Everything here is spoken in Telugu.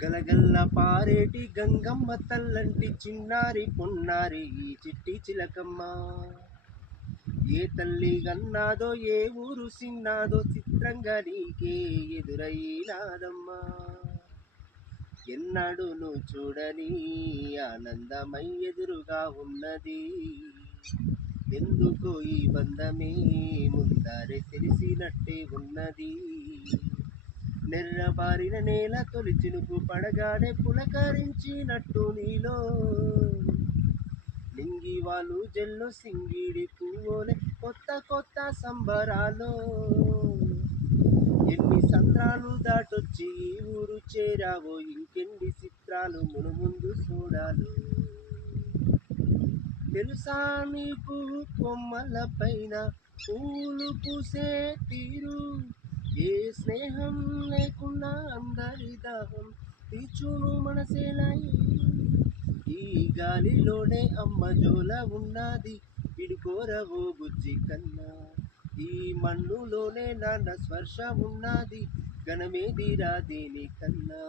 గలగల్ల పారేటి గంగమ్మ తల్లంటి చిన్నారి పొన్నారి ఈ చిట్టి చిలకమ్మ. ఏ తల్లి గన్నాదో ఏ ఊరు సిన్నాదో చిత్రంగా నీకే ఎదురైనాదమ్మా. ఎన్నడూను చూడని ఆనందమై ఎదురుగా ఉన్నది. ఎందుకో ఈ బంధమే ముందరే తెలిసినట్టే ఉన్నది. నెర్రబారిన నేల తొలి చినుకు పడగానే పులకరించినట్టు నీలో నింగి వాళ్ళు జల్లు సింగిడి పువ్వులే కొత్త కొత్త సంబరాలు. ఎన్ని సంద్రాలు దాటొచ్చి ఈ ఊరు చేరావో ఇంకెన్ని చిత్రాలు మునుముందు చూడాలు. తెలుసా నీకు కొమ్మల పైన పూలు పూసే తీరు, ఏ స్నేహం లేకున్నా అందరి దాహం తీర్చును మనసేలా. ఈ గాలిలోనే అమ్మ జోల ఉన్నది పిడుకోరవో బుజ్జి కన్నా. ఈ మన్నులోనే నాన్న స్పర్శ ఉన్నది ఘనమేదిరా దీని కన్నా.